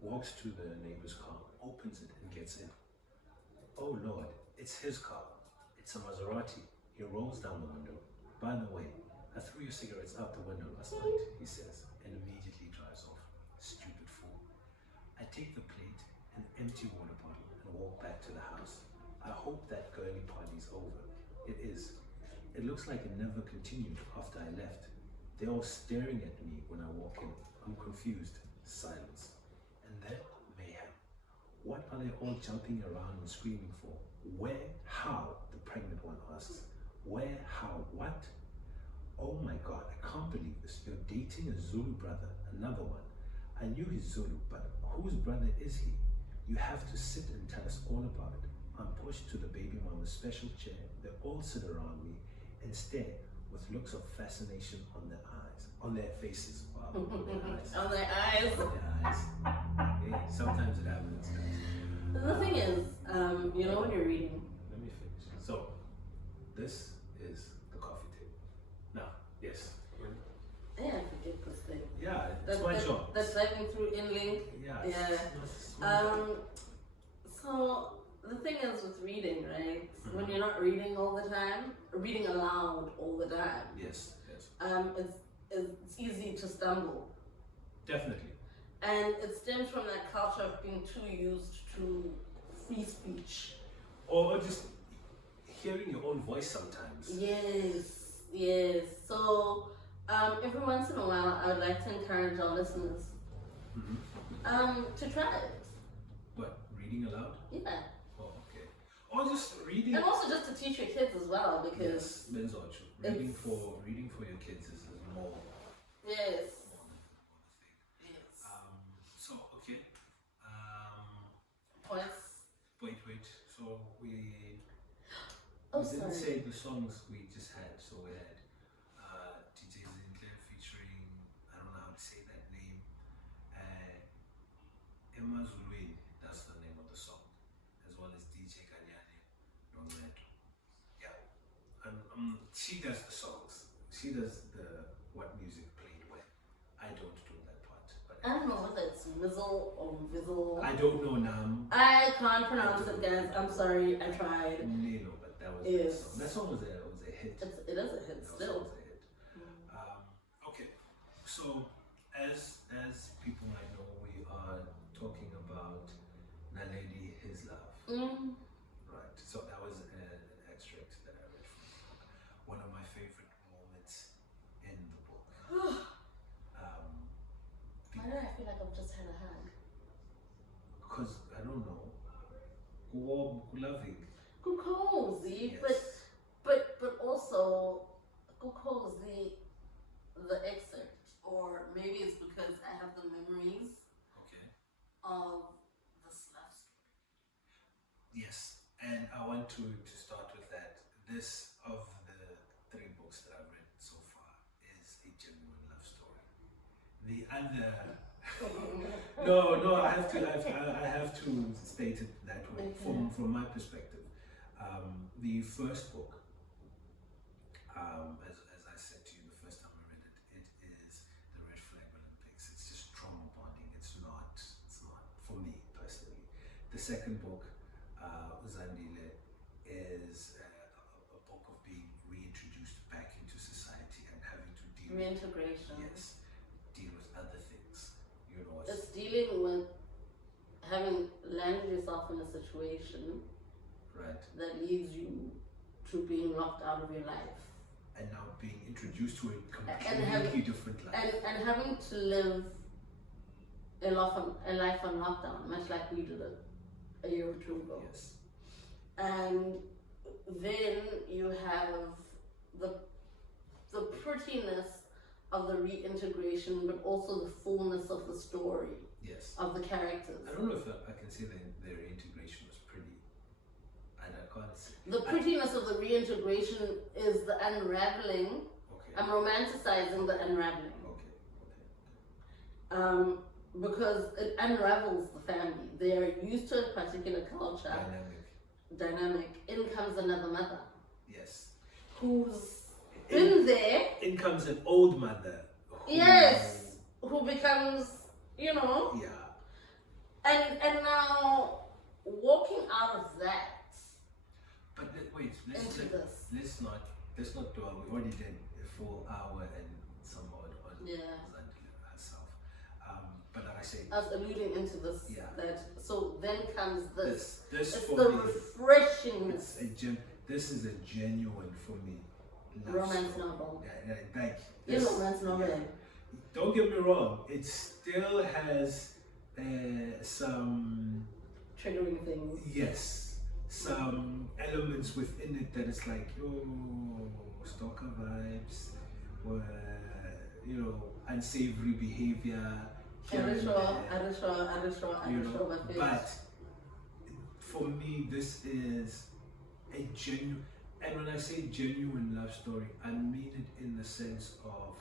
walks to the neighbor's car, opens it and gets in. Oh Lord, it's his car. It's a Maserati. He rolls down the window. By the way, I threw your cigarettes out the window last night, he says, and immediately drives off. Stupid fool. I take the plate, an empty water bottle, and walk back to the house. I hope that girly party's over. It is. It looks like it never continued after I left. They're all staring at me when I walk in. I'm confused. Silence. And then mayhem. What are they all jumping around and screaming for? Where? How? The pregnant one asks. Where? How? What? Oh my God, I can't believe this. You're dating a Zulu brother, another one. I knew he's Zulu, but whose brother is he? You have to sit and tell us all about it. I'm pushed to the baby mama's special chair. They all sit around me and stare with looks of fascination on their eyes, on their faces. Wow, on their eyes. On their eyes. On their eyes. Yeah, sometimes it happens. The thing is, you know when you're reading. Let me finish. So, this is the coffee table. Now, yes. Yeah, I forget this thing. Yeah, it's my job. That's diving through InLink. Yeah. So the thing is with reading, right? When you're not reading all the time, reading aloud all the time. Yes. It's easy to stumble. Definitely. And it stems from that culture of being too used to free speech. Or just hearing your own voice sometimes. Yes. So every once in a while, I would like to encourage our listeners to try it. What? Reading aloud? Yeah. Oh, okay. Or just reading. And also just to teach your kids as well, because reading for your kids is more. Yes. So okay. Points. Wait. So we Sorry. didn't say the songs we just had. So we had DJ Zinclair featuring, I don't know how to say that name, Emma Zulwini, that's the name of the song, as well as DJ Kanyane Noncedo. Yeah, she does the songs. She does the what music played when. I don't do that part. But I don't know whether it's Wizzle or Vizzle. I don't know Nam. I can't pronounce it, guys. I'm sorry. I tried. Nilo, but that was Yes. that song was a hit. It is a hit still. Was a hit. Okay, so as people might know, we are talking about Naledi His Love. Right. So that was an extract that I read from the book. One of my favorite moments in the book. Why do I feel like I've just had a hug? Because I don't know. Warm, loving. Cozy, Yes. but also cozy the excerpt, or maybe it's because I have the memories of this love story. Yes, and I want to start with that. This, of the 3 books that I've read so far, is a genuine love story. The other, no, I have to state it that way from my perspective. The first book, as I said to you the first time I read it, it is the Red Flag Olympics. It's just trauma bonding. It's not for me personally. The second book, Zandile, is a book of being reintroduced back into society and having to deal Reintegration. deal with other things. You know, It's dealing with having landed yourself in a situation that leads you to being locked out of your life. And now being introduced to a completely different life. And having to live a life on lockdown, much like we did a year or 2 ago. Yes. And then you have the prettiness of the reintegration, but also the fullness of the story. Yes. Of the characters. I don't know if I can say that the reintegration was pretty. And I can't say. The prettiness of the reintegration is the unraveling. Okay. I'm romanticizing the unraveling. Okay. Because it unravels the family. They are used to a particular culture. Dynamic. In comes another mother. Yes. Who's been there. In comes an old mother. Who becomes, Yeah. And now walking out of that. But wait, let's not dwell. We already did a full hour and some odd on Zandile herself. But like I say, I was alluding into this. Yeah. That so then comes this. This It's for the me, refreshingness. this is a genuine for me love Romance story. novel. Yeah, like Yeah, romance novel. yeah. Don't get me wrong. It still has some Triggering things. yes, some elements within it that it's like stalker vibes, or unsavory behavior. here and there, But for me, this is a genuine, and when I say genuine love story, I mean it in the sense of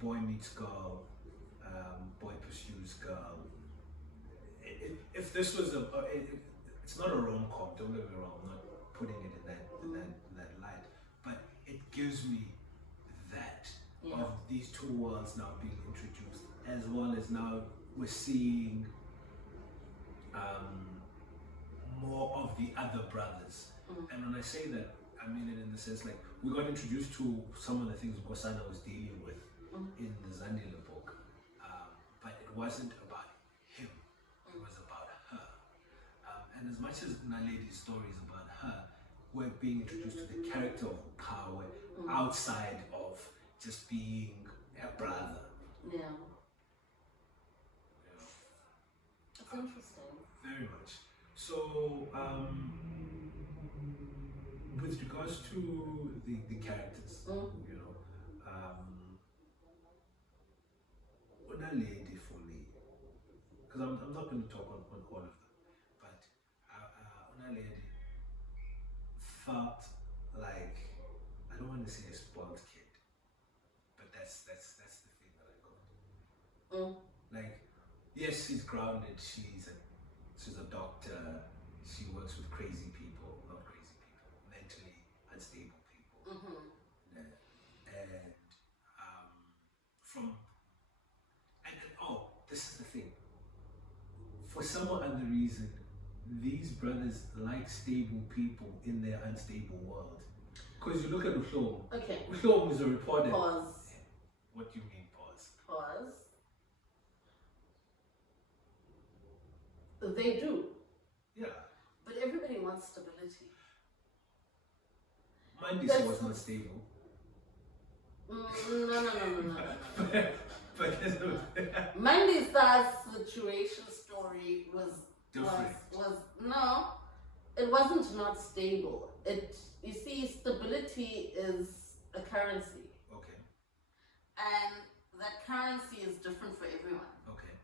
boy meets girl, boy pursues girl. If this was it's not a rom-com, don't get me wrong, I'm not putting it in that light, but it gives me that of these two worlds now being introduced, as well as now we're seeing more of the other brothers. And when I say that, I mean it in the sense like we got introduced to some of the things Nkosana was dealing with in the Zandile book, but it wasn't about him, it was about her. And as much as Naledi's story is about her, we're being introduced to the character of Qhawe outside of just being a brother. Yeah. It's interesting. Very much. So, with regards to the characters, Naledi for me, because I'm not going to talk on all of them, but Naledi felt like, I don't want to say a spoiled kid, but that's the thing that I got. Like, yes, she's grounded, she's a doctor, she works with crazy people, not crazy people, mentally unstable people. This is the thing. For some other reason, these brothers like stable people in their unstable world. Because you look at Uhlom. Okay. Uhlom is a reporter. Pause. What do you mean pause? Pause. They do. Yeah. But everybody wants stability. Mandy's was not stable. No. But Mandy Star's situation story was different. No, it wasn't not stable. You see, stability is a currency. Okay. And that currency is different for everyone. Okay.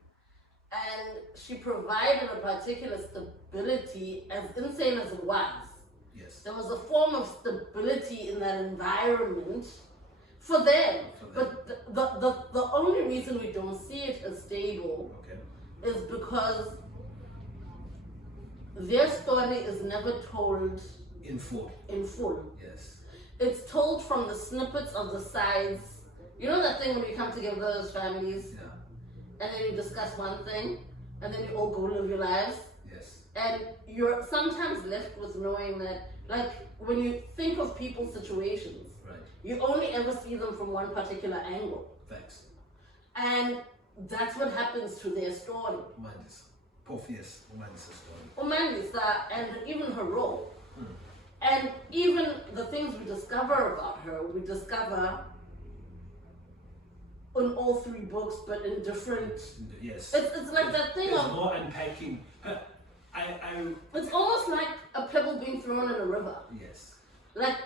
And she provided a particular stability, as insane as it was. Yes. There was a form of stability in that environment for them. But the only reason we don't see it as stable is because their story is never told in full. Yes. It's told from the snippets of the sides. You know that thing when you come together as families? Yeah. And then you discuss one thing, and then you all go live your lives. Yes. And you're sometimes left with knowing that, like, when you think of people's situations, right, you only ever see them from one particular angle. Thanks. And that's what happens to their story. Porpheus, Umandis' story. Umandisa, and even her role. And even the things we discover about her, we discover in all three books, but in different. Yes. It's like that thing there's of more unpacking. It's almost like a pebble being thrown in a river. Yes. Like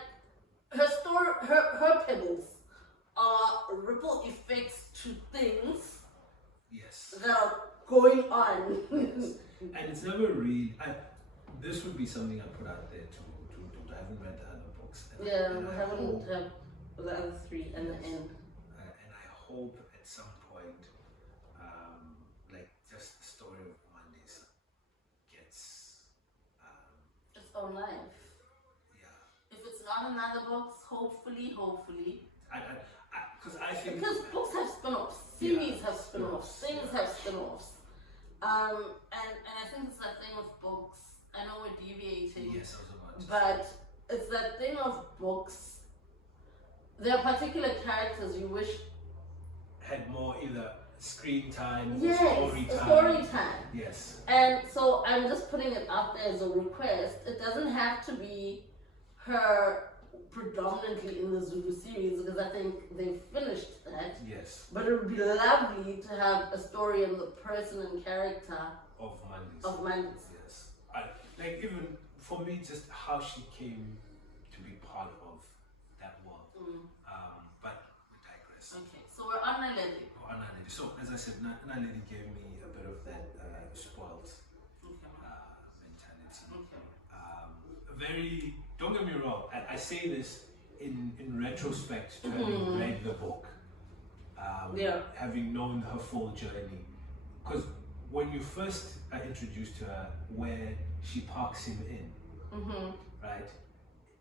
her story, her pebbles are ripple effects to things. Yes. That are going on. Yes. And it's never really. This would be something I put out there to I haven't read the other books. We haven't have the other three and the end. And I hope at some point, like just the story of Mondays gets its own life. Yeah. If it's not in other books, hopefully. Because I think because books have spin-offs. Series have spin-offs. Things have spin-offs. And I think it's that thing with books. I know we're deviating. Yes, I was about to but it's that thing of books. There are particular characters you wish had more either screen time or yes, story time. Story time. Yes. And so I'm just putting it out there as a request. It doesn't have to be her predominantly in the Zulu series because I think they've finished that. Yes. But it would be lovely to have a story on the person and character Of Mandis. of Mandis. Yes. Like even for me, just how she came to be part of that world. But we digress. Okay, so we're on Naledi. Oh, Naledi. So as I said, Naledi gave me a bit of that spoiled mentality. Okay. Very. Don't get me wrong. I say this in retrospect to having read the book, having known her full journey, because when you first are introduced to her, where she parks him in, right?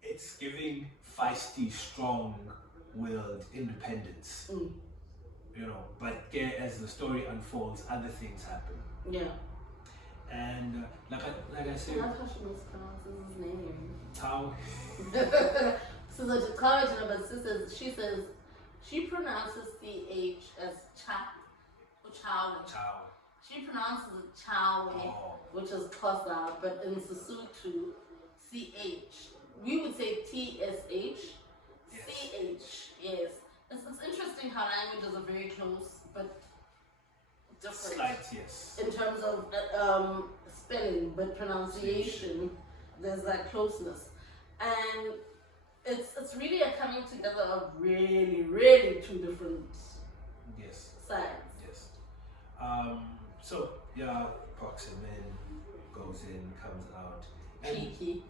It's giving feisty, strong-willed independence. You know, but as the story unfolds, other things happen. Yeah. And like I said, I love how she mispronounces his name. How? So the college number she says she pronounces the H as cha or Qhawe. Ciao. She pronounces it Qhawe, which is Xhosa, but in Sesotho, CH. We would say TSH. CH, yes. It's interesting how languages are very close, but different. Slight, yes. In terms of spelling, but pronunciation, there's that closeness. And it's really a coming together of really, really two different sides. Yes. So parks him in, goes in, comes out. And Cheeky.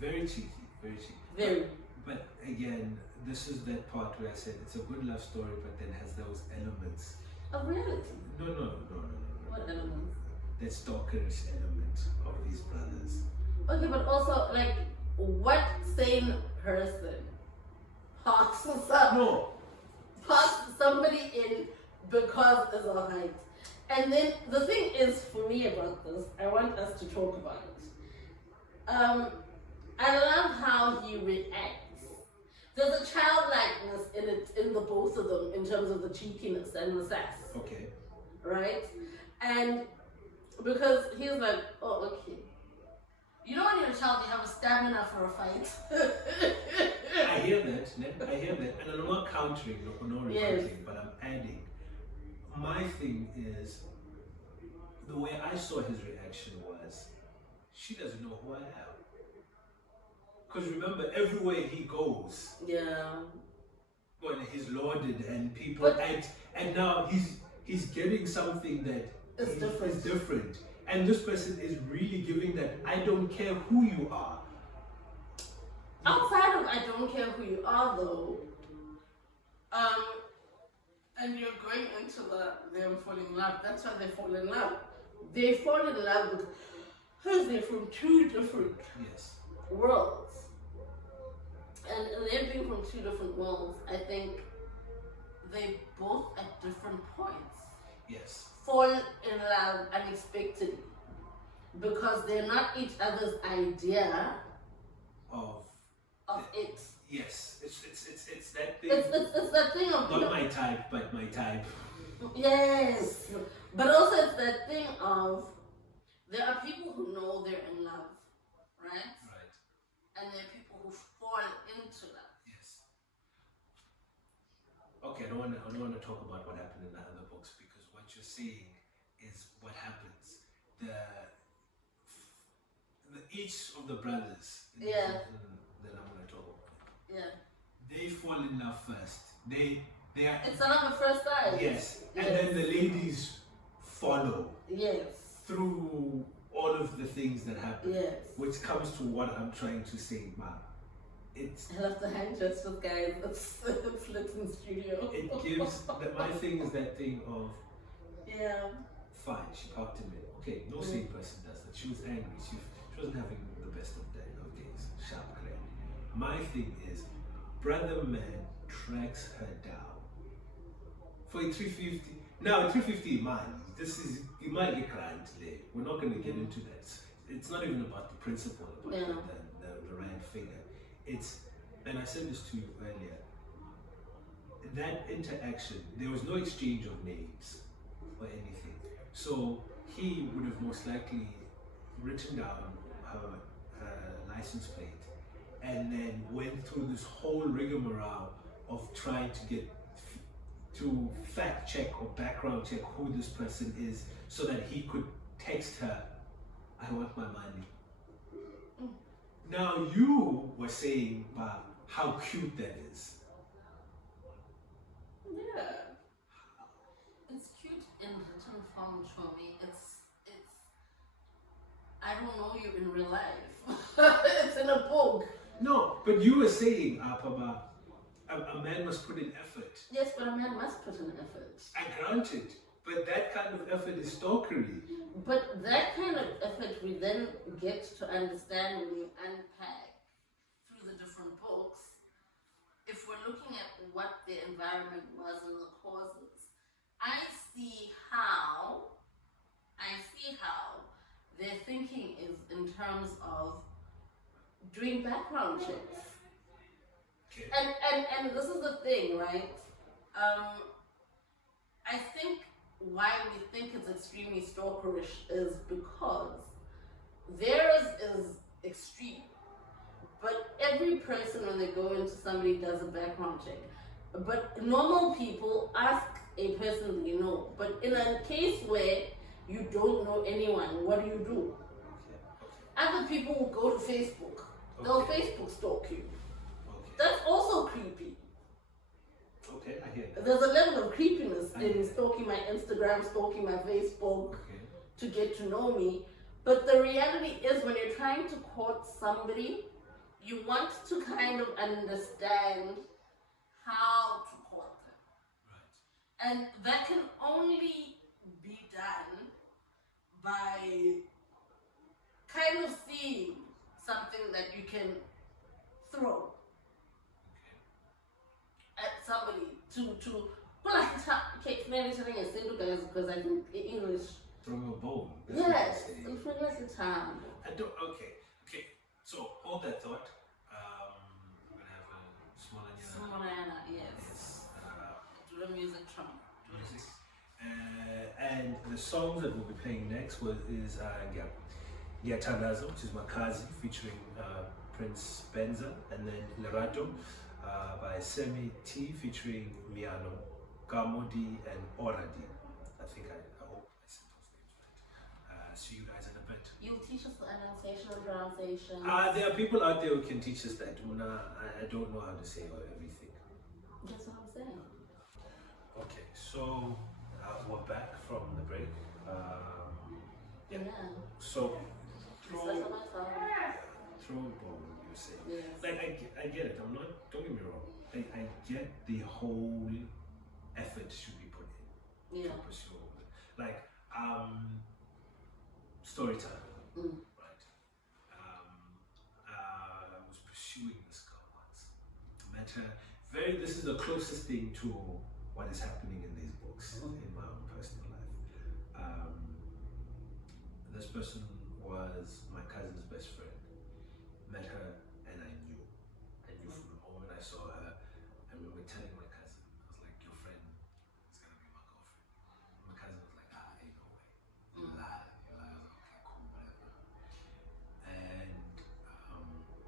Very cheeky, very cheeky. Very. But again, this is that part where I said it's a good love story, but then has those elements. Of reality. No. What elements? That stalkerish element of these brothers. Okay, but also, like, what sane person parks somebody in because it's a height? And then the thing is, for me about this, I want us to talk about it. I love how he reacts. There's a childlikeness in it, in the both of them, in terms of the cheekiness and the sass. Okay. Right? And because he's like, oh, okay. You know when you're a child, you have a stamina for a fight. I hear that, and I'm not countering, no rebuting, but I'm adding. My thing is, the way I saw his reaction was, she doesn't know who I am. Because remember, everywhere he goes, well, he's lauded and people, and now he's getting something that is different. And this person is really giving that, I don't care who you are. Outside of I don't care who you are though, and you're going into them falling in love, that's why they fall in love. They fall in love because they're from two different worlds. And them being from two different worlds, I think they both at different points fall in love unexpectedly because they're not each other's idea of it. Yes, it's that thing. It's that thing of not my type, but my type. Yes, but also it's that thing of there are people who know they're in love, right? Right. And there are people who fall into love. Yes. Okay, I don't want to talk about what happened in the other books because what you're seeing is what happens. Each of the brothers. That I'm going to talk about. They fall in love first. They are. It's another first time. Yes. And then the ladies follow. Yes. Through all of the things that happen. Yes. Which comes to what I'm trying to say, Ma. I love the hand gestures, guys. It's lit in studio. It gives my thing is that thing of fine, she parked him in. Okay, no sane person does that. She was angry. She wasn't having the best of days. Sharp clear. My thing is, brother man tracks her down for a 350. Now, a 350 mine, you might get client today. We're not going to get into that. It's not even about the principle, about the rand figure. And I said this to you earlier, that interaction, there was no exchange of names or anything. So he would have most likely written down her license plate and then went through this whole rigmarole of trying to get to fact check or background check who this person is so that he could text her, I want my money. Now you were saying about how cute that is. Yeah. It's cute in written form, Qhawe. I don't know you in real life. It's in a book. No, but you were saying, Papa, a man must put in effort. Yes, but a man must put in effort. I grant it, but that kind of effort is stalkery. But that kind of effort we then get to understand when you unpack through the different books. If we're looking at what the environment was and the causes, I see how their thinking is in terms of doing background checks. Okay. And this is the thing, right? I think why we think it's extremely stalkerish is because theirs is extreme. But every person when they go into somebody does a background check. But normal people ask a person they know. But in a case where you don't know anyone, what do? Other people will go to Facebook. They'll Facebook stalk you. That's also creepy. Okay, I hear that. There's a level of creepiness in stalking my Instagram, stalking my Facebook to get to know me. But the reality is when you're trying to court somebody, you want to kind of understand how to court them. Right. And that can only be done by kind of seeing something that you can throw at somebody to okay, maybe something I say to guys because I think English. Throw a bone. Yes, and for less time. I don't. Okay. So hold that thought. We're gonna have a small Yes. Do the music trump. Music. And the song that we'll be playing next is Tandazo, which is Makazi featuring Prince Benza, and then Lerato by Semi T featuring Miano, Gamodi, and Oradi. I hope I said those names right. See you guys in a bit. You'll teach us the annunciation and pronunciation. There are people out there who can teach us that. I don't know how to say everything. That's what I'm saying. Okay, so we're back from the break. So throw bone, you say. Yes. Like I get it. Don't get me wrong. I get the whole effort should be put in to pursue it. Like storytelling, right? I was pursuing this girl once. This is the closest thing to what is happening in these books in my own personal life. This person was my cousin's best friend. Met her and I knew from the moment I saw her. I remember telling my cousin, I was like, your friend is gonna be my girlfriend. My cousin was like, ain't no way. You lie. I was like, okay, cool, whatever. And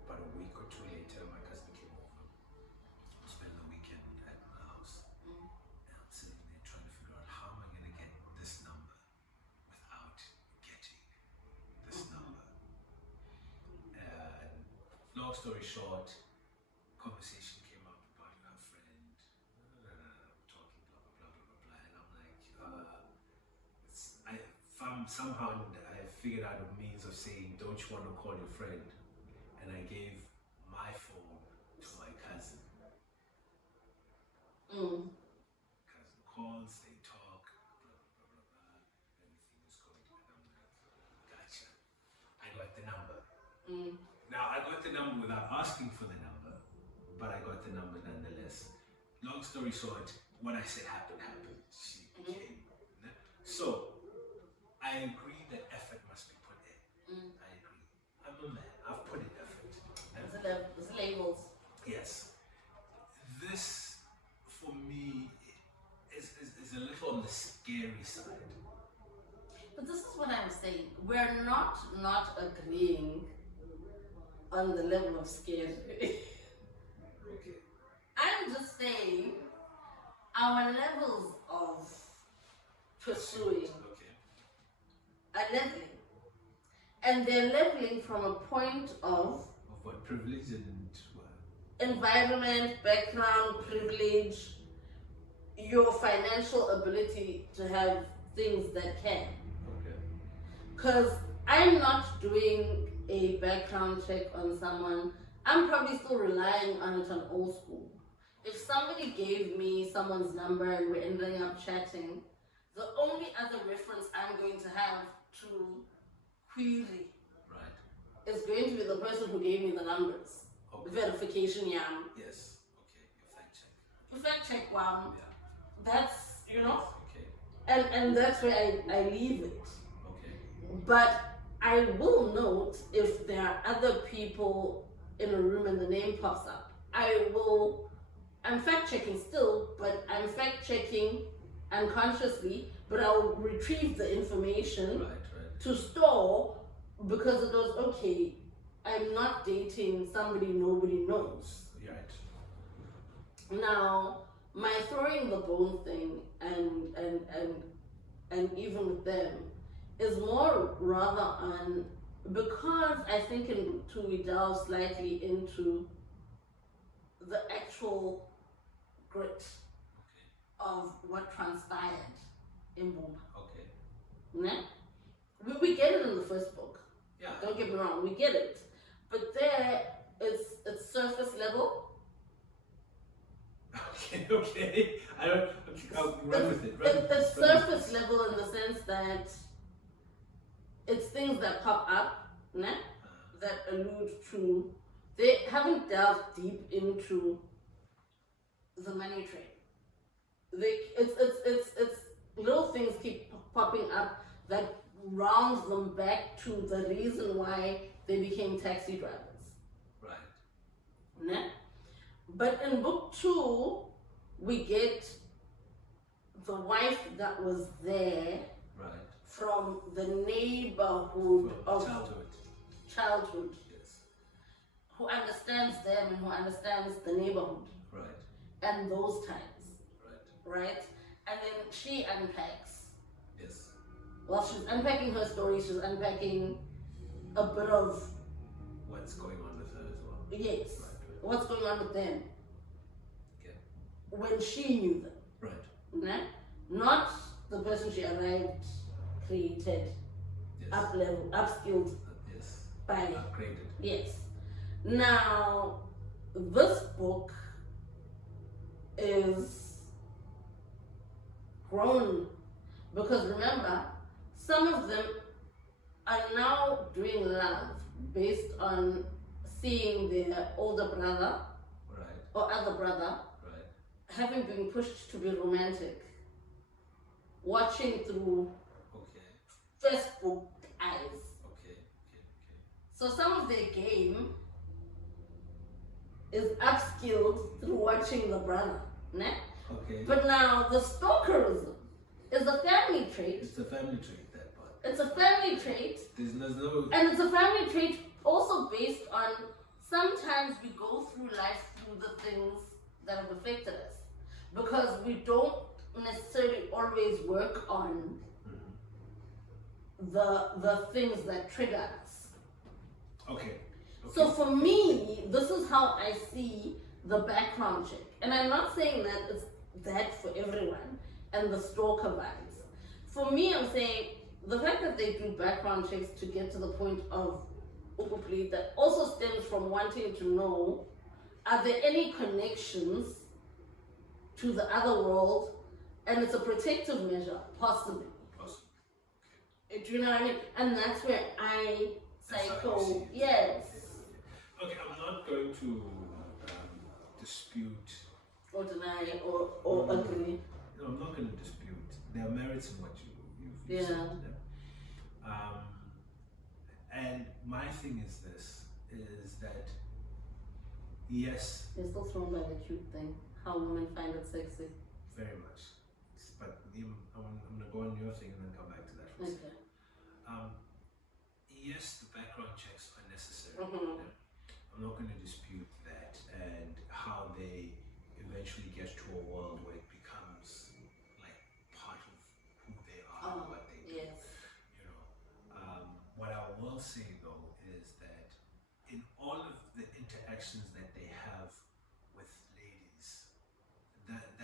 about a week or two later, my cousin came over to spend the weekend at my house. And I'm sitting there trying to figure out how am I gonna get this number without getting this number. Long story short, conversation came up about her friend, talking blah blah blah blah blah, and I'm like, somehow I figured out a means of saying, don't you want to call your friend? And I gave my phone to my cousin. Cousin calls, they talk, blah blah blah blah blah, everything is good, and I'm like, gotcha. I got the number. Now, I got the number without asking for the number, but I got the number nonetheless. Long story short, what I said happened. She became. So I agree that effort must be put in. I agree. I'm a man. I've put in effort. There's labels. Yes. This, for me, is a little on the scary side. But this is what I'm saying. We're not agreeing on the level of scary. Okay. I'm just saying our levels of pursuing are leveling. And they're leveling from a point of what? Privilege and environment, background, privilege, your financial ability to have things that can. Okay. Because I'm not doing a background check on someone. I'm probably still relying on it on old school. If somebody gave me someone's number and we're ending up chatting, the only other reference I'm going to have to query is going to be the person who gave me the numbers. Okay. Verification, yeah. Yes. Okay. Your fact check. Your fact check, wow. Yeah. That's, you know. Okay. And that's where I leave it. Okay. But I will note if there are other people in a room and the name pops up. I'm fact checking still, but I'm fact checking unconsciously, but I'll retrieve the information to store because it was okay. I'm not dating somebody nobody knows. Right. Now, my throwing the bone thing and even with them is more rather on, because I think we delve slightly into the actual grit of what transpired in Buma. Okay. Ne? We get it in the first book. Yeah. Don't get me wrong, we get it. But there, it's surface level. Okay. I'll run with it. It's surface level in the sense that it's things that pop up, ne? That allude to. They haven't delved deep into the money train. It's little things keep popping up that rounds them back to the reason why they became taxi drivers. Right. Ne? But in book 2, we get the wife that was there from the neighborhood of childhood. Yes. Who understands them and who understands the neighborhood. Right. And those times. Right. Right? And then she unpacks. Yes. While she's unpacking her story, she's unpacking a bit of what's going on with her as well. Yes. Right. What's going on with them. Okay. When she knew them. Right. Ne? Not the person she arrived, created, up-leveled, upskilled by. Upgraded. Yes. Now, this book is grown because remember, some of them are now doing love based on seeing their older brother or other brother having been pushed to be romantic, watching through Facebook eyes. So some of their game is upskilled through watching the brother, ne? But now the stalkerism is a family trait. It's a family trait, that part. It's a family trait. There's no... And it's a family trait also based on sometimes we go through life through the things that have affected us. Because we don't necessarily always work on the things that trigger us. Okay. So for me, this is how I see the background check. And I'm not saying that it's that for everyone and the stalker vibes. For me, I'm saying the fact that they do background checks to get to the point of ukupli that also stems from wanting to know, are there any connections to the other world? And it's a protective measure, possibly. Do you know what I mean? And that's where I psycho, yes. Okay, I'm not going to dispute or deny or agree. No, I'm not going to dispute. There are merits in what you've Yeah. said. And my thing is this, is that, yes. You're still thrown by the cute thing, how women find it sexy. Very much. But I'm going to go on your thing and then come back to that. Okay. Yes, the background checks are necessary. Mm-hmm. I'm not going to dispute that, and how they eventually get to a world where it becomes like part of who they are and what they do. Yes. You know, what I will say though is that in all of the interactions that they have with ladies, that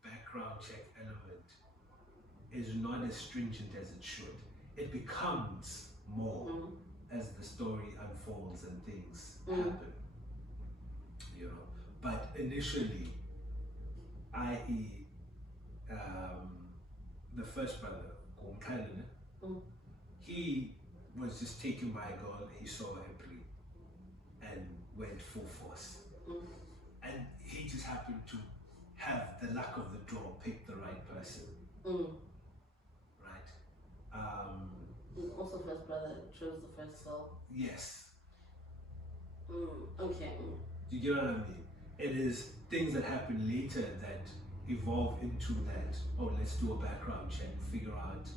background check element is not as stringent as it should. It becomes more as the story unfolds and things happen, you know. But initially, i.e., the first brother, he was just taken by a girl he saw her play and went full force. And he just happened to have the luck of the draw, pick the right person. Also, first brother chose the first soul. Yes. Okay. Do you get what I mean? It is things that happen later that evolve into that. Oh, let's do a background check, figure out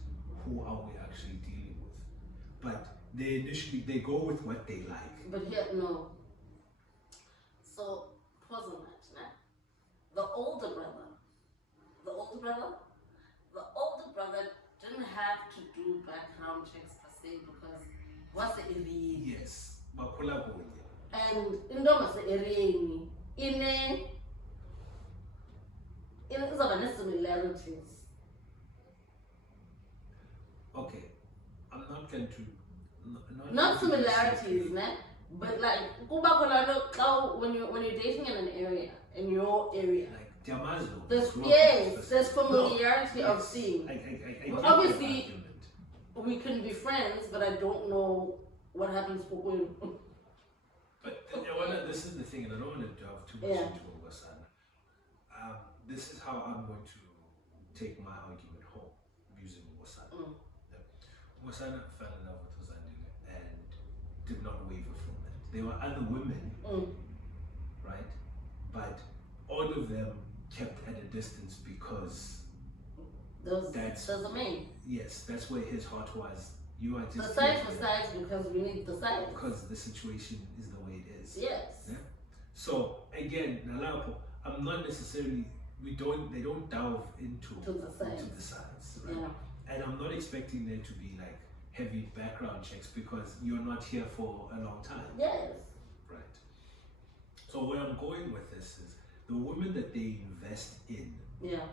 who are we actually dealing with. But they go with what they like. But here, no. So pause on that. Nah? The older brother didn't have to do background checks per se because what's the area? Yes, but and in the area, in similarities. Okay, I'm not going to. Not similarities, ne? But like, when you're dating in an area, in your area. There's familiarity of seeing. Obviously, we can be friends, but I don't know what happens for women. But this is the thing, and I don't want to delve too much into Wasana. This is how I'm going to take my argument home using Wasana. Wasana fell in love with Uzandile and did not waver from that. There were other women, right? But all of them kept at a distance because that's the main. Yes, that's where his heart was. You are just the sides for sides because we need the sides. Because the situation is the way it is. Yes. Yeah? So again, Nalapo, I'm not necessarily they don't delve into the sides. Right? Yeah. And I'm not expecting there to be like heavy background checks because you're not here for a long time. Yes. Right. So where I'm going with this is the women that they invest in. Yeah.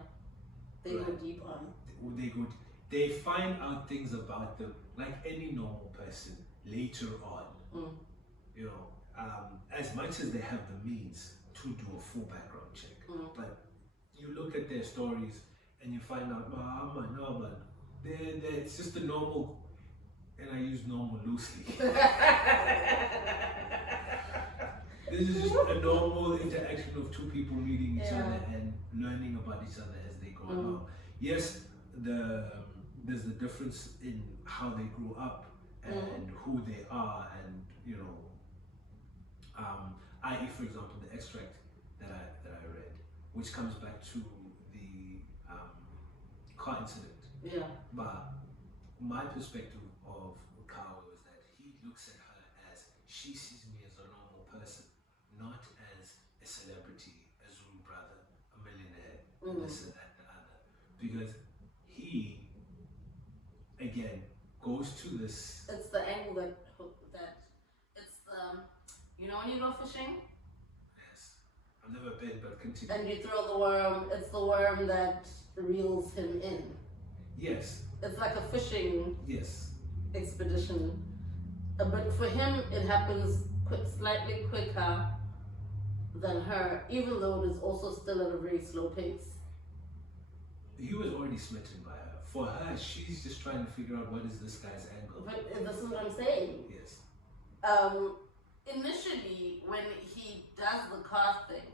They go deep on. They find out things about them like any normal person later on. You know, as much as they have the means to do a full background check. But you look at their stories and you find out, it's just a normal, and I use normal loosely. This is just a normal interaction of two people meeting each other and learning about each other as they go along. Yes, there's the difference in how they grew up and who they are, and you know, i.e., for example, the extract that I read, which comes back to the car incident. Yeah. But my perspective of Qhawe was that he looks at her as she sees me as a normal person, not as a celebrity, a Zoom brother, a millionaire, and this and that and the other. Because he, again, goes to this. It's the angle that it's you know when you go fishing. Yes, I've never been, but continue. And you throw the worm. It's the worm that reels him in. Yes. It's like a fishing. Yes. Expedition, but for him it happens slightly quicker than her, even though it is also still at a very slow pace. He was already smitten by her. For her, she's just trying to figure out what is this guy's angle. But this is what I'm saying. Yes. Initially, when he does the car thing,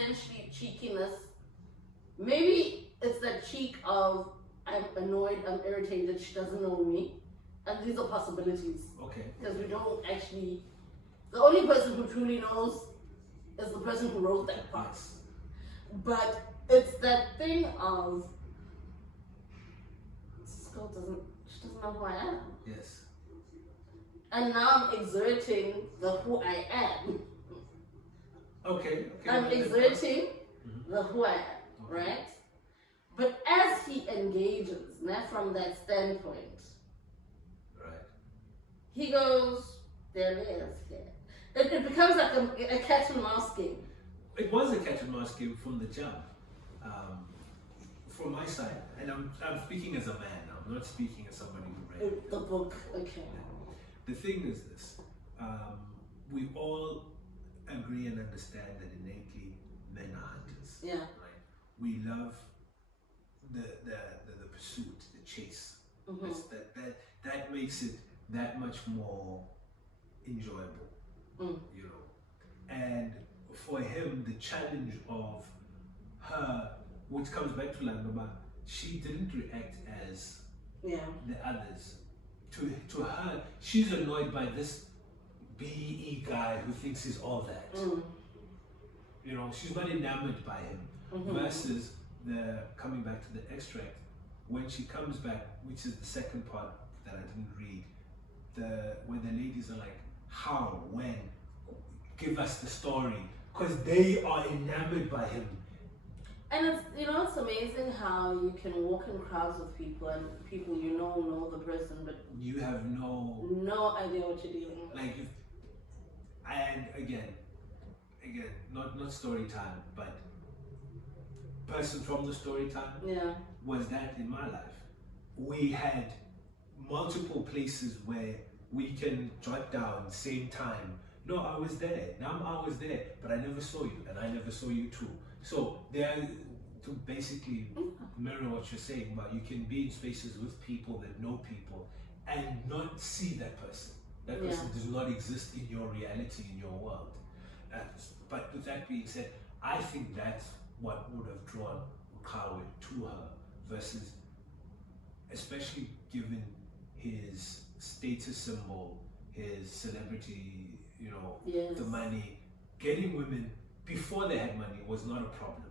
essentially cheekiness. Maybe it's that cheek of I'm annoyed, I'm irritated, she doesn't know me. And these are possibilities. Okay. Because we don't actually, the only person who truly knows is the person who wrote that part. Yes. But it's that thing of, this girl she doesn't know who I am. Yes. And now I'm exerting the who I am. Okay. I'm exerting the who I am, right? But as he engages, not from that standpoint, right, he goes, there it is here. It becomes like a cat and mouse game. It was a cat and mouse game from the jump. From my side, and I'm speaking as a man now. I'm not speaking as somebody who read the book. Okay. The thing is this: we all agree and understand that innately men are hunters. Yeah. Right. We love the pursuit, the chase. It's that makes it that much more enjoyable. You know, and for him, the challenge of her, which comes back to Langoma, she didn't react as the others. To her, she's annoyed by this BE guy who thinks he's all that. You know, she's not enamored by him. Versus coming back to the extract, when she comes back, which is the second part that I didn't read, where the ladies are like, how, when, give us the story, because they are enamored by him. And it's, it's amazing how you can walk in crowds with people and people know the person, but you have no idea what you're dealing with. Like, and again, not story time, but person from the story time. Yeah. Was that in my life? We had multiple places where we can jot down same time. No, I was there. Now I was there, but I never saw you, and I never saw you too. So there, to basically mirror what you're saying, but you can be in spaces with people that know people and not see that person. That person does not exist in your reality, in your world. But with that being said, I think that's what would have drawn Qhawe to her, versus, especially given his status symbol, his celebrity, the money, getting women before they had money was not a problem.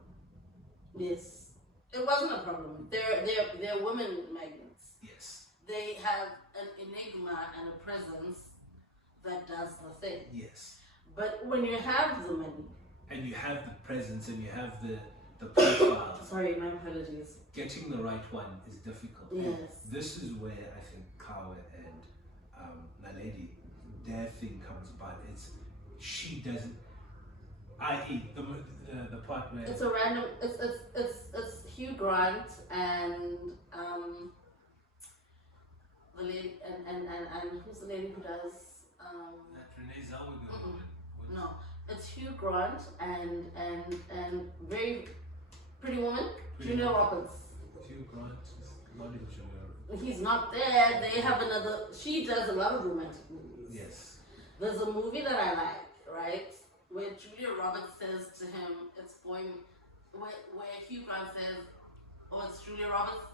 Yes, it wasn't a problem. They're women magnets. Yes. They have an enigma and a presence that does the thing. Yes. But when you have the money, and you have the presence, and you have the profile. Sorry, my apologies. Getting the right one is difficult. Yes. And this is where I think Qhawe and Naledi, their thing comes about. It's she doesn't. I.e. the part where it's a random. It's Hugh Grant and the lady and who's the lady who does that Renee Zellweger. No, it's Hugh Grant and very pretty woman, Julia Roberts. Hugh Grant is not in Julia. He's not there. They have another. She does a lot of romantic movies. Yes. There's a movie that I like, right? Where Julia Roberts says to him, "It's boy," where Hugh Grant says, "Oh, it's Julia Roberts."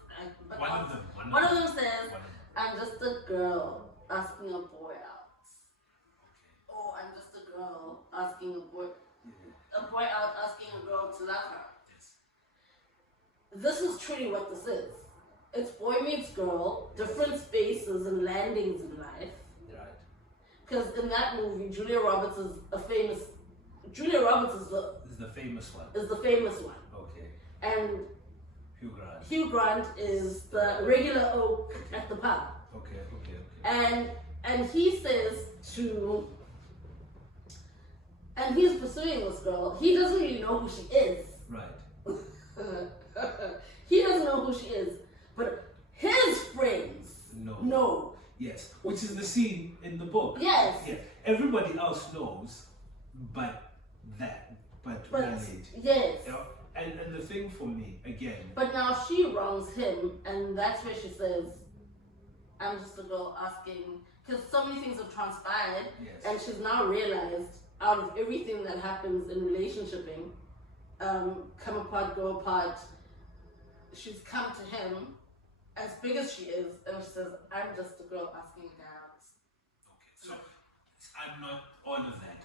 But one of them says, "I'm just a girl asking a boy out." Okay. Oh, I'm just a girl asking a boy out asking a girl to love her. Yes. This is truly what this is. It's boy meets girl, different spaces and landings in life. Right. Because in that movie, Julia Roberts is the famous one. Is the famous one. Okay. And Hugh Grant is the regular oak at the pub. Okay. And he says and he's pursuing this girl. He doesn't really know who she is. Right. He doesn't know who she is. But his friends know. Yes. Which is the scene in the book. Yes. Yeah. Everybody else knows, but Naledi. Yes. And the thing for me, again. But now she wrongs him, and that's where she says, I'm just a girl asking, because so many things have transpired, yes. And she's now realized, out of everything that happens in relationshiping, come apart, go apart. She's come to him as big as she is, and she says, I'm just a girl asking a guy out. Okay, so I'm not all of that.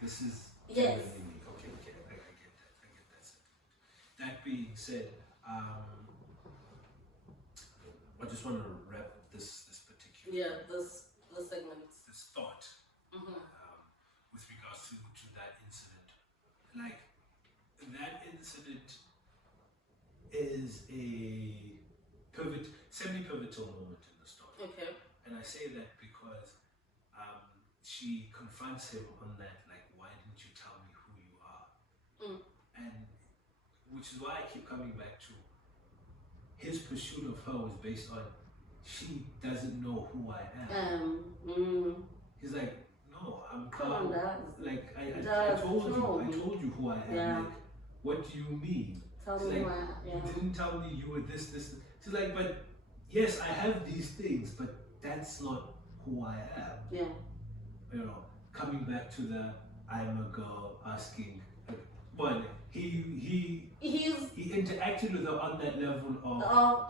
This is Yes. genuinely me. Okay, I get that. That being said, I just want to wrap this particular this segment, this thought with regards to that incident. Like, that incident is a semi-pivotal moment in the story. Okay. And I say that because she confronts him on that, like, why didn't you tell me who you are? And which is why I keep coming back to his pursuit of her was based on she doesn't know who I am. He's like, no, I'm come on, Dad. like I told you who I am. Yeah. Like, what do you mean? Tell It's me like, why. Yeah. you didn't tell me you were this. She's like, but yes, I have these things, but that's not who I am. Yeah. You know, coming back to the I'm a girl asking. But he interacted with her on that level of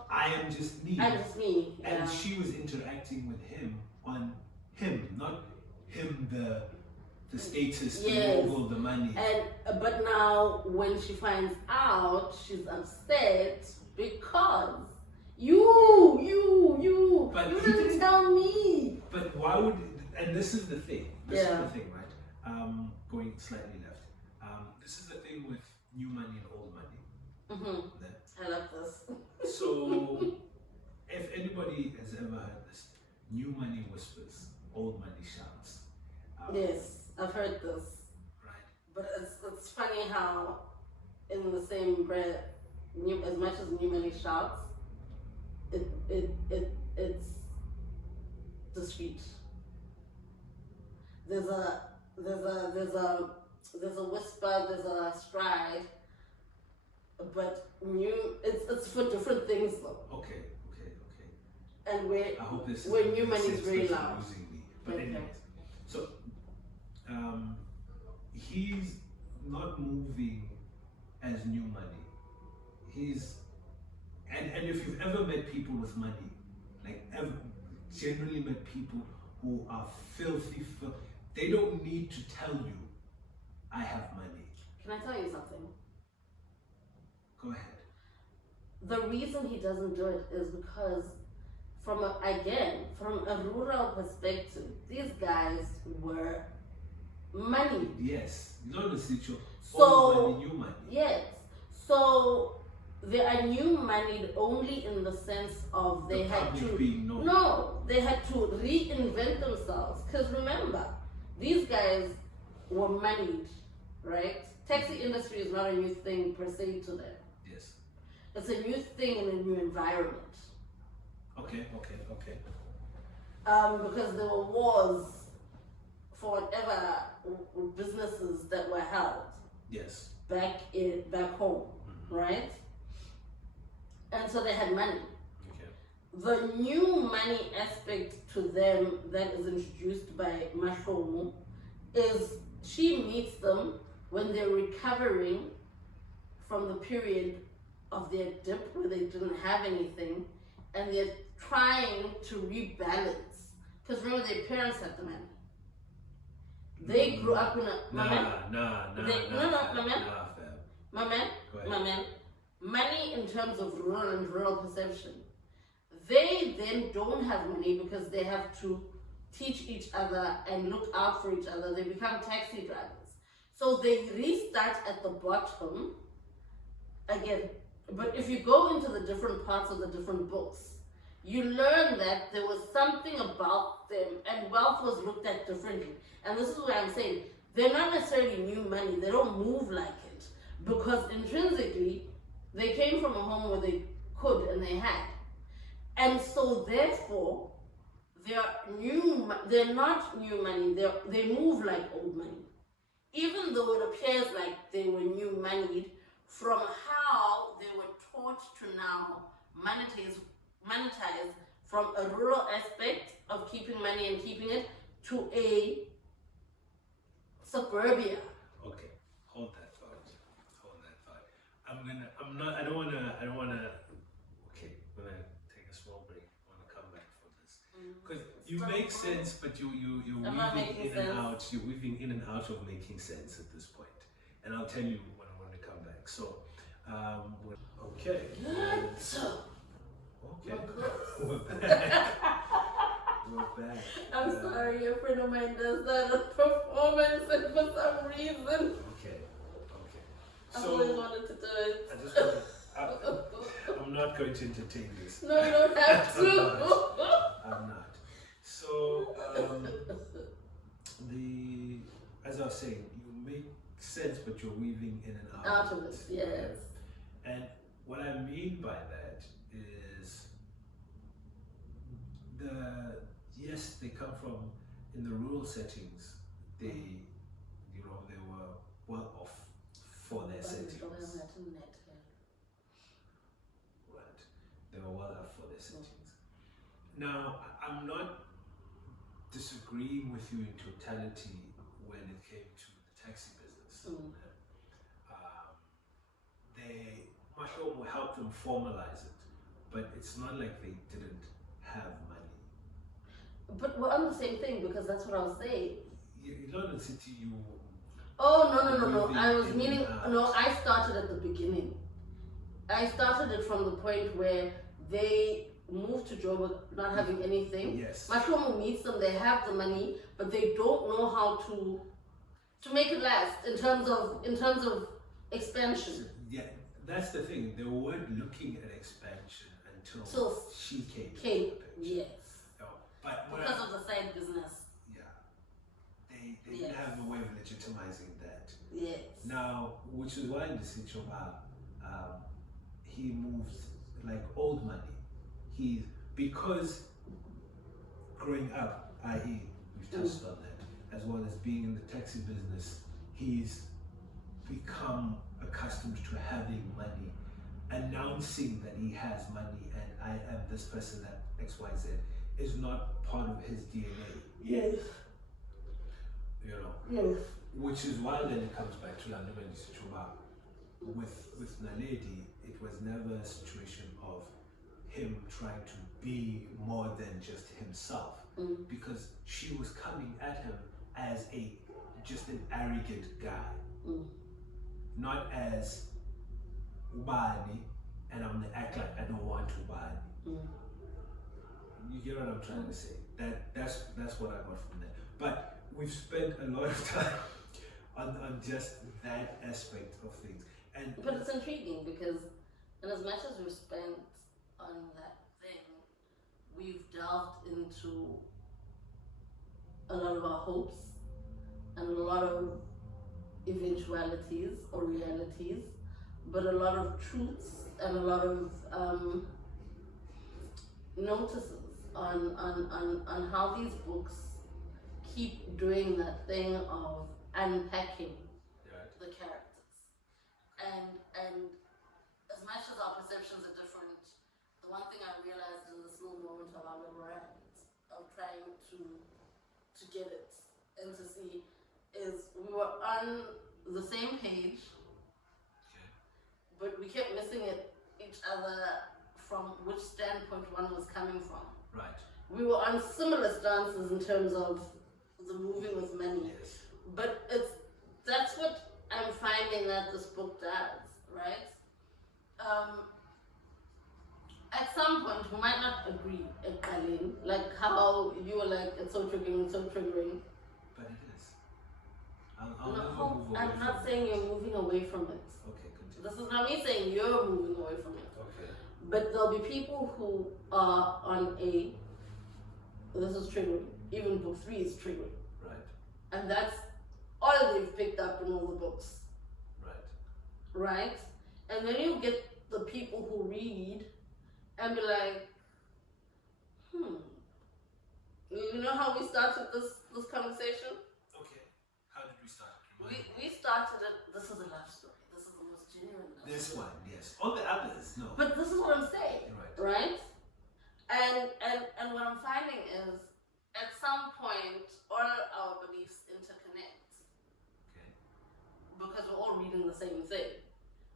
I am just me. I'm just me. Yeah. And she was interacting with him on him, not him the status, the logo, the money. And but now when she finds out, she's upset because you didn't tell me. But why would? And this is the thing. This is Yeah. the thing, right? Going slightly left. This is the thing with new money and old money. I love this. So, if anybody has ever heard this, new money whispers, old money shouts. Yes, I've heard this. Right. But it's funny how, in the same breath, as much as new money shouts, it's discreet. There's a whisper, there's a stride, but it's for different things though. Okay. And I hope this is where new money is very not loud. losing me. But Okay. anyways, so he's not moving as new money. And if you've ever met people with money, like generally met people who are filthy, they don't need to tell you, I have money. Can I tell you something? Go ahead. The reason he doesn't do it is because from a rural perspective, these guys were money. Yes, not a situation. So, old money, new money. Yes. So they are new moneyed only in the sense of they had to they had to reinvent themselves. Because remember, these guys were moneyed, right? Taxi industry is not a new thing per se to them. Yes. It's a new thing in a new environment. Okay. Because there were wars for whatever businesses that were held. Yes. Back home, right? And so they had money. Okay. The new money aspect to them that is introduced by Mashomu is she meets them when they're recovering from the period of their dip where they didn't have anything, and they're trying to rebalance. Because remember, their parents had the money. They grew up in a money in terms of rural perception. They then don't have money because they have to teach each other and look out for each other. They become taxi drivers. So they restart at the bottom again. But if you go into the different parts of the different books, you learn that there was something about them and wealth was looked at differently. And this is what I'm saying. They're not necessarily new money. They don't move like it. Because intrinsically, they came from a home where they could and they had. And so therefore, they're not new money. They move like old money. Even though it appears like they were new moneyed, from how they were taught to now monetize from a rural aspect of keeping money and keeping it to a suburbia. Okay, hold that thought. You make sense, but you're weaving in and out. You're weaving in and out of making sense at this point. And I'll tell you when I want to come back. So, okay. Okay. We're back. We're back. I'm sorry, a friend of mine does that performance, and for some reason. Okay. I always wanted to do it. I just want to, I'm not going to entertain this. No, you don't have to. I'm not. So, as I was saying, you make sense, but you're weaving in and out. Out of it, yes. And what I mean by that is yes, they come from, in the rural settings, they were well off for their settings. Right. They were well off for their settings. Now, I'm not disagreeing with you in totality when it came to the taxi business. Mahlomo helped them formalize it, but it's not like they didn't have money. But we're on the same thing, because that's what I was saying. You don't in city you. Oh no! I was meaning I started at the beginning. I started it from the point where they moved to Joburg not having anything. Yes. Mahlomo meets them. They have the money, but they don't know how to make it last in terms of expansion. Yeah, that's the thing. They weren't looking at expansion until she came. Yes. But because of the side business. Yeah. They didn't have a way of legitimizing that. Yes. Now, which is why in the Sichoba, he moves like old money. Because growing up, i.e., we've touched on that, as well as being in the taxi business, he's become accustomed to having money, announcing that he has money and I am this person that XYZ is not part of his DNA. Yes. Yes. Which is why then it comes back to LaMntungwa and Dude. With Naledi, it was never a situation of him trying to be more than just himself, because she was coming at him as just an arrogant guy, not as ubani, and I'm gonna act like I don't want to ubani. You get what I'm trying to say? That's what I got from that. But we've spent a lot of time on just that aspect of things. But it's intriguing because, in as much as we've spent on that thing, we've delved into a lot of our hopes and a lot of eventualities or realities, but a lot of truths and a lot of notices on how these books keep doing that thing of unpacking the characters. And as much as our perceptions are different, the one thing I realized in this little moment of our little rant of trying to get it and to see is we were on the same page, but we kept missing each other from which standpoint one was coming from. Right. We were on similar stances in terms of the moving with money. Yes. But that's what I'm finding that this book does, right? At some point, we might not agree at Berlin, like how you were like, it's so triggering. But it is. I'll never move away I'm not saying you're moving away from it. Okay, continue. This is not me saying you're moving away from it. Okay. But there'll be people who are on this is triggering. Even book 3 is triggering. Right. And that's all they've picked up in all the books. Right? And then you get the people who read and be like, you know how we started this conversation? Okay. How did we start? We started it, this is a love story. This is the most genuine love This story. one, yes. All the others, no. But this is what I'm saying. Right? And what I'm finding is, at some point, all our beliefs interconnect. Okay. Because we're all reading the same thing.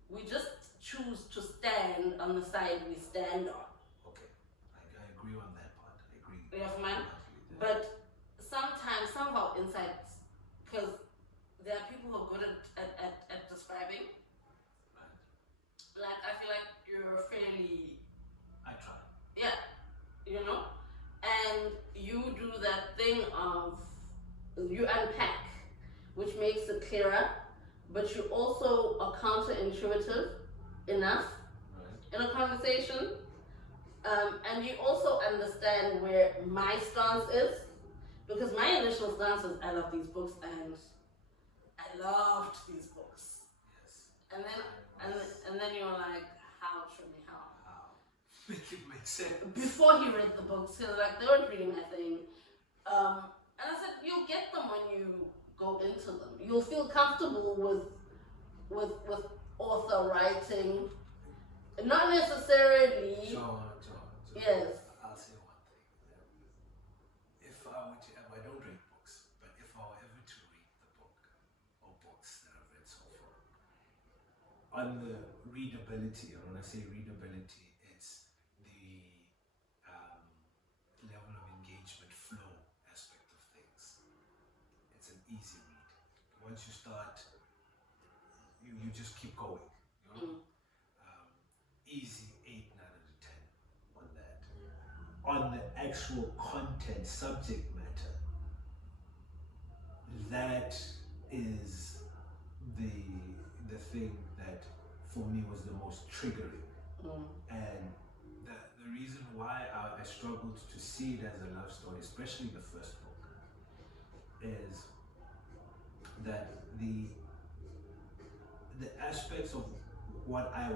We just choose to stand on the side we stand on. Okay. I agree on that part. I agree. You have mine? But sometimes some of our insights, because there are people who are good at describing. Like, I feel like you're fairly... I try. Yeah, you know? And you do that thing of, you unpack, which makes it clearer, but you also are counterintuitive enough in a conversation. And you also understand where my stance is, because my initial stance is, I love these books, and I loved these books. Yes. And then you're like, how, Trini, how? Make it make sense. Before he read the books, he was like, they weren't really my thing. And I said, you'll get them when you go into them. You'll feel comfortable with author writing. Not necessarily. John. Yes. I'll say one thing. If I were to ever, I don't read books, but if I were ever to read the book or books that I've read so far, on the readability, and when I say readability, it's the level of engagement flow aspect of things. It's an easy read. Once you start, you just keep going. You know? Easy 8, 9 out of 10 on that. On the actual content, subject matter, that is the thing that for me was the most triggering. And the reason why I struggled to see it as a love story, especially the first book, is that the aspects of what I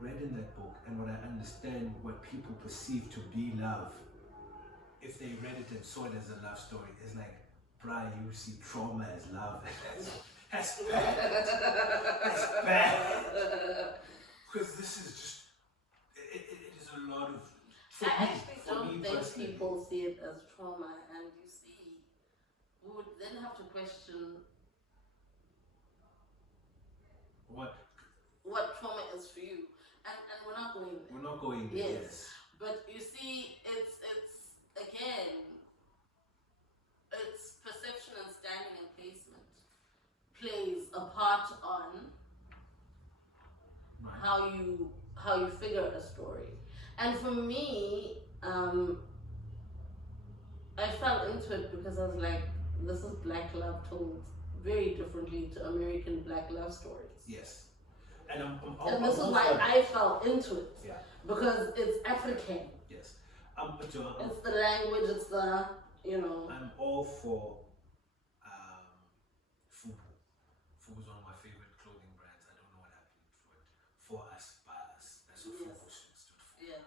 read in that book and what I understand what people perceive to be love, if they read it and saw it as a love story, is like, Brian, you see trauma as love. That's bad. That's bad. Because this is just, it is a lot of... I actually don't think people see it as trauma, and you see, we would then have to question what trauma is for you, and we're not going there. We're not going there. Yes. But you see, it's again, it's perception and standing and placement plays a part on how you figure a story. And for me, I fell into it because I was like, this is Black love told very differently to American Black love stories. Yes. And this is why I fell into it. Yeah. Because it's African. Yes. It's the language, it's the, you know. I'm all for Fubu. Fubu's one of my favorite clothing brands. I don't know what happened to it. For us, by us. That's what Fubu stood for. Yes.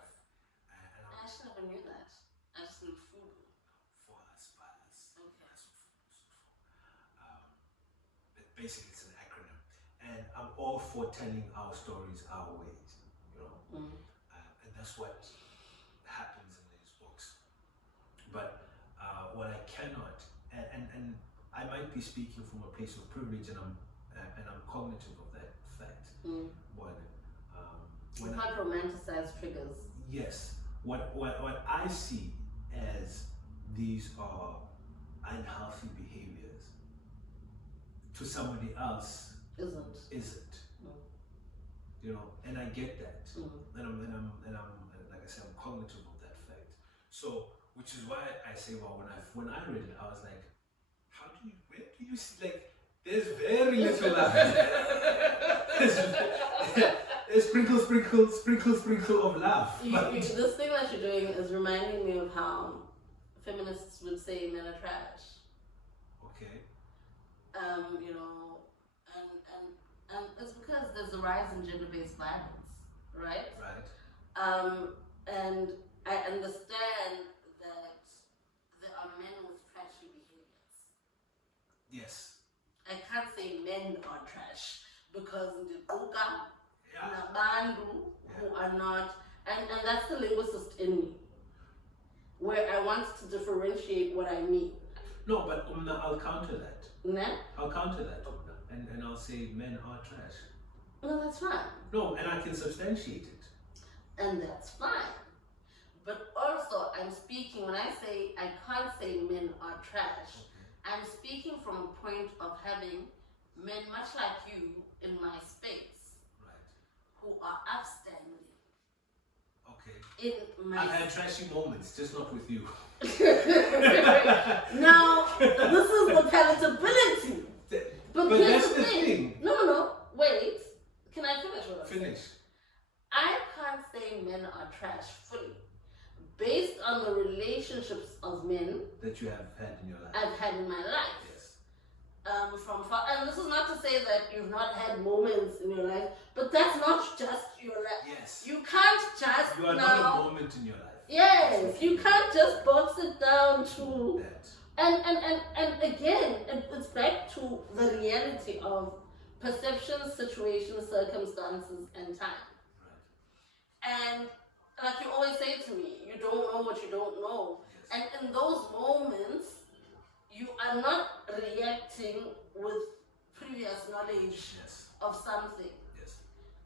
Right? And I actually never knew that. I just knew Fubu. For us, by us. Okay. That's what Fubu stood for. But basically, it's an acronym. And I'm all for telling our stories our ways, you know. And that's what happens in these books. But what I cannot, and I might be speaking from a place of privilege, and I'm cognitive of that fact. But you can't romanticize triggers. Yes. What I see as these are unhealthy behaviors to somebody else isn't. You know, and I get that. And I'm like I said, I'm cognitive of that fact. So, which is why I say, well, when I read it, I was like, where do you see, like, there's very little love. There's sprinkle of love. This thing that you're doing is reminding me of how feminists would say men are trash. Okay. You know, and it's because there's a rise in gender-based violence, right? Right. And I understand that there are men with trashy behaviors. Yes. I can't say men are trash because the Oka, Nabandu, who are not, and that's the linguist in me, where I want to differentiate what I mean. No, but I'll counter that. Nah? I'll counter that. And I'll say men are trash. No, that's fine. No, and I can substantiate it. And that's fine. But also, I'm speaking, when I say I can't say men are trash, I'm speaking from a point of having men much like you in my space, right, who are upstanding. Okay. I've had trashy moments, just not with you. Now, this is the palatability. But that's the thing. No, wait. Can I finish what I'm saying? Finish. I can't say men are trash fully. Based on the relationships of men that you have had in your life. I've had in my life. Yes. From far, and this is not to say that you've not had moments in your life, but that's not just your life. Yes. You can't just You are not a moment in your life. Yes, you can't just box it down to that. And again, it's back to the reality of perception, situations, circumstances, and time. Right. And like you always say to me, you don't know what you don't know. Yes. And in those moments, you are not reacting with previous knowledge Yes. of something. Yes.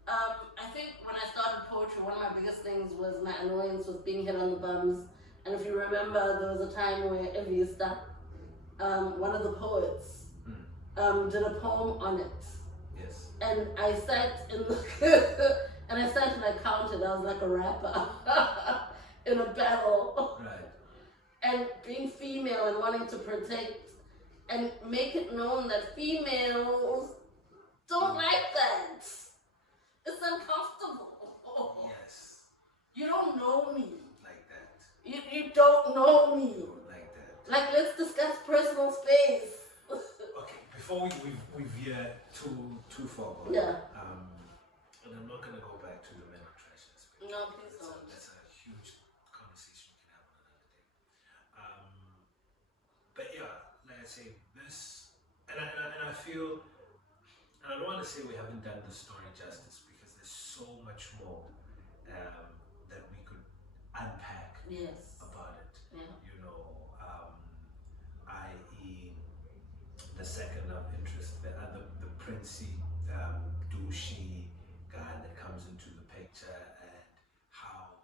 I think when I started poetry, one of my biggest things was my annoyance with being hit on the bums. And if you remember, there was a time where Evista, one of the poets, did a poem on it. Yes. And I sat in the and I sat and I counted. I was like a rapper in a battle. Right. And being female and wanting to protect and make it known that females don't like that. It's uncomfortable. Yes. You don't know me. Like that. You don't know me. Like that. Like, let's discuss personal space. Okay, before we veer too far. Yeah. And I'm not gonna go back to the men of trash aspect. No, please don't. That's a huge conversation we can have on another day. But yeah, like I say, this, and I feel, and I don't want to say we haven't done the story justice because there's so much more that we could unpack about it. Yeah. You know, i.e. the second of interest, the princey, douchey guy that comes into the picture, and how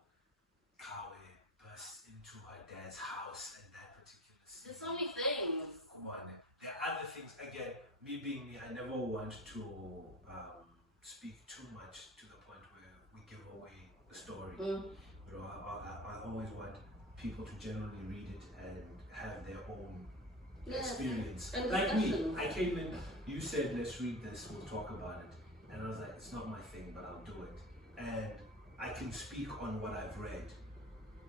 Qhawe bursts into her dad's house in that particular scene. There's so many things. Come on, there are other things. Again, me being me, I never want to speak too much to the point where we give away the story. You know, I always want people to generally read it and have their own experience. And like me, I came in, you said, let's read this, we'll talk about it. And I was like, it's not my thing, but I'll do it. And I can speak on what I've read,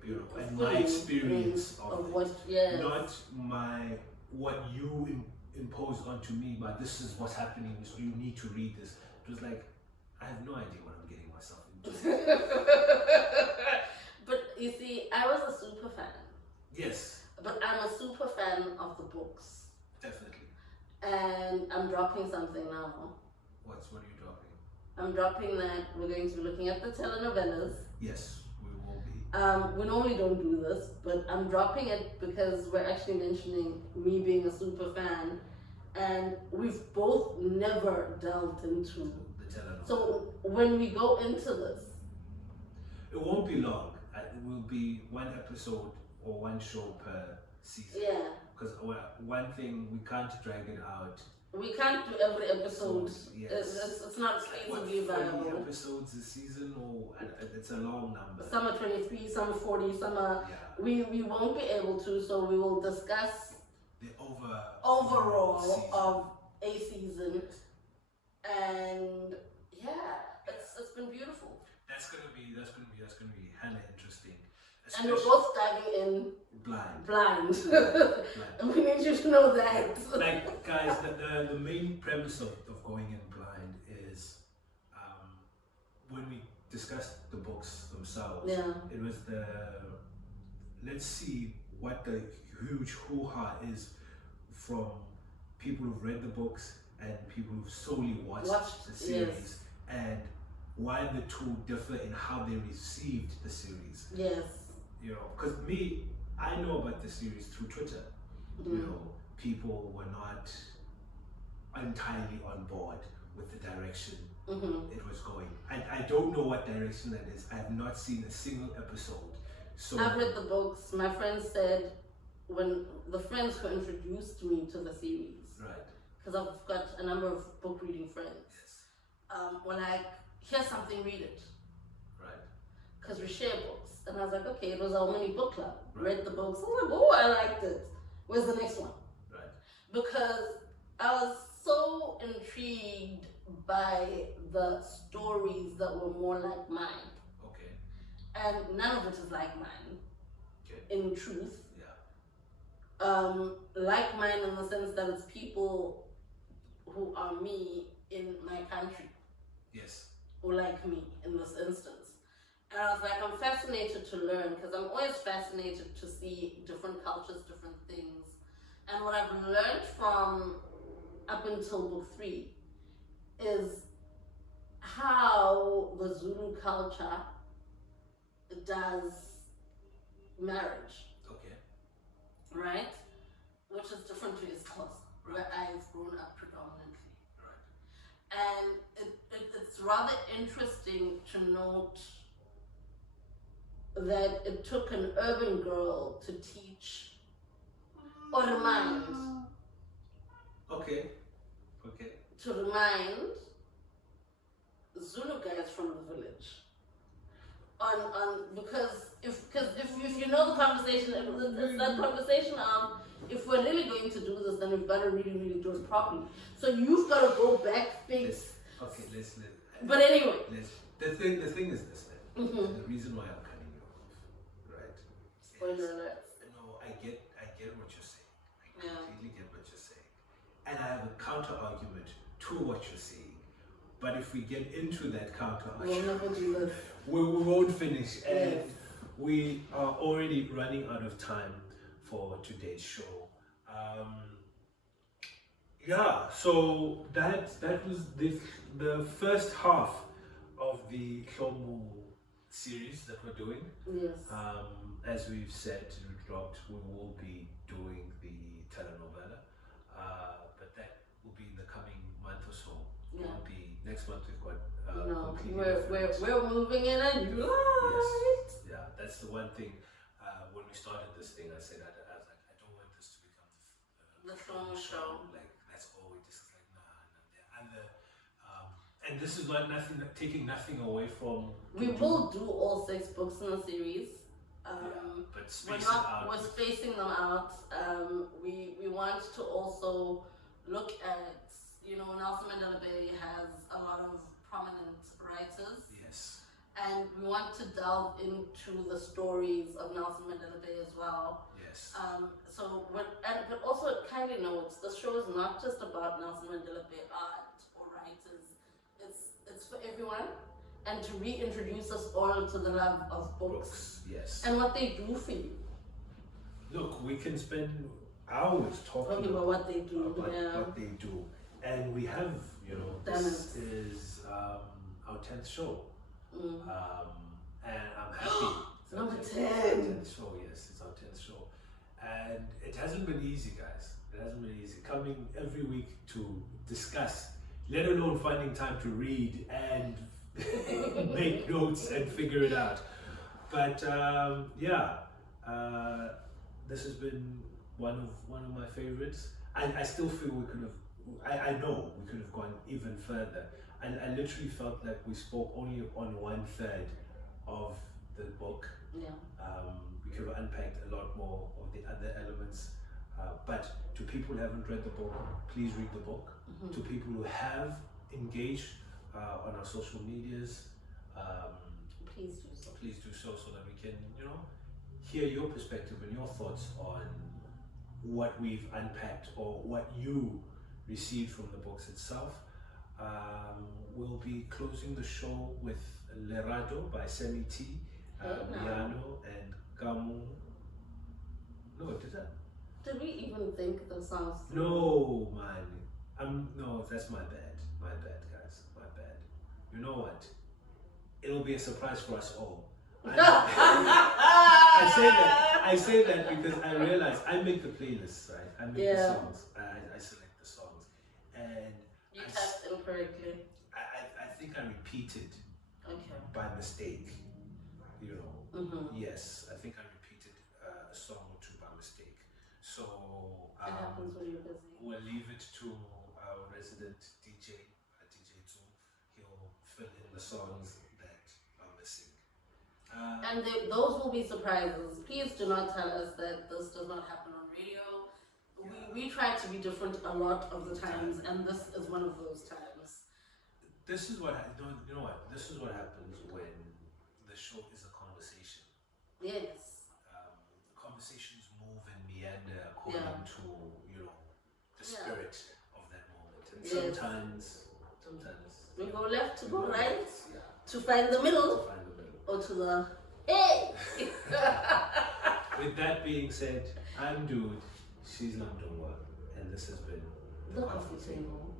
you know, and my experience of what, not what you impose onto me, but this is what's happening, so you need to read this. It was like, I have no idea what I'm getting myself into. But you see, I was a super fan. Yes. But I'm a super fan of the books. Definitely. And I'm dropping something now. What are you dropping? I'm dropping that we're going to be looking at the telenovelas. Yes, we will be. We normally don't do this, but I'm dropping it because we're actually mentioning me being a super fan, and we've both never delved into the telenovela. So when we go into this, it won't be long. It will be one episode or one show per season. Yeah. Because one thing, we can't drag it out. We can't do every episode. Yes. It's not feasibly viable. 40 episodes a season, or it's a long number. Some are 23, some are 40, some are... Yeah. We won't be able to, so we will discuss the overall of a season. And yeah, it's been beautiful. That's gonna be hella interesting. And we're both diving in blind. Blind. And we need you to know that. Like, guys, the main premise of going in blind is when we discussed the books themselves, it was let's see what the huge hoo-ha is from people who've read the books and people who've solely watched the series, and why the two differ in how they received the series. Yes. You know, because I know about the series through Twitter. You know, people were not entirely on board with the direction it was going. I don't know what direction that is. I have not seen a single episode So I've read the books. My friends said, when the friends who introduced me to the series, right, because I've got a number of book reading friends, were like, here's something, read it. right, Because we share books. And I was like, okay, it was our mini book club. right, Read the books. I was like, oh, I liked it. Where's the next one? right, Because I was so intrigued by the stories that were more like mine. okay, And none of it is like mine, okay, in truth. yeah, Like mine in the sense that it's people who are me in my country, yes, who like me in this instance. And I was like, I'm fascinated to learn, because I'm always fascinated to see different cultures, different things. And what I've learned from up until book 3 is how the Zulu culture does marriage, okay, right? Which is different to Xhosa, where I've grown up predominantly. right, And it's rather interesting to note that it took an urban girl to teach or remind, okay, okay, to remind Zulu guys from the village on because if you know the conversation, it's that conversation of, if we're really going to do this, then we've got to really do it properly. So you've got to go back, fix. okay, let's But anyway, the thing is this, man. The reason why I'm cutting you off, right? Spoiler alert. No, I get what you're saying. I Yeah. completely get what you're saying, and I have a counter argument to what you're saying. But if we get into that counter We'll argument, never do this. we won't finish, and Yes. we are already running out of time for today's show. Yeah, so that was the first half of the Hlomu series that we're doing. Yes. As we've said, we will be doing the telenovela, but that will be in the coming month or so. Yeah. It will be next month. We've got No, completely we're different. moving in a new light. Yes, yeah, that's the one thing. When we started this thing, I said I was like, I don't want this to become The Hlomu show. Like that's all we just like nah. The other, and this is not taking nothing away from. We will do all 6 books in the series. But We're spacing them out. We want to also look at, Nelson Mandela Bay has a lot of prominent writers. Yes. And we want to delve into the stories of Nelson Mandela Bay as well. Yes. But also it kindly notes, the show is not just about Nelson Mandela Bay art or writers. It's for everyone, and to reintroduce us all to the love of books. Yes. And what they do for you. Look, we can spend hours talking about what they do. What they do, and we have, this is our 10th show. And I'm happy. Number 10. 10th show, yes, it's our 10th show. And it hasn't been easy, guys. It hasn't been easy. Coming every week to discuss, let alone finding time to read and make notes and figure it out. But this has been one of my favorites. I still feel we could have, I know we could have gone even further. And I literally felt like we spoke only on 1/3 of the book. Yeah. We could have unpacked a lot more of the other elements. But to people who haven't read the book, please read the book. To people who have engaged on our social medias, please do so. Please do so that we can, hear your perspective and your thoughts on what we've unpacked or what you received from the books itself. We'll be closing the show with Lerado by Semi T, Piano and Gamu. No, did I? Did we even think the songs? No, man. No, that's my bad. My bad, guys. My bad. You know what? It'll be a surprise for us all. I say that because I realize I make the playlists, right? I make the songs. I select the songs, and you tapped incorrectly. I think I repeated by mistake, Yes, I think I repeated a song or two by mistake. So it happens when you're busy. we'll leave it to our resident DJ, DJ 2. He'll fill in the songs that are missing. And those will be surprises. Please do not tell us that this does not happen on radio. We try to be different a lot of the times, and this is one of those times. This is what you know what. This is what happens when the show is a conversation. Yes. Conversations move and meander according to the spirit of that moment, and sometimes we go left to go right to find the middle, or to the hey. With that being said, I'm Dude. She's LaMntungwa, and this has been The Coffee Table.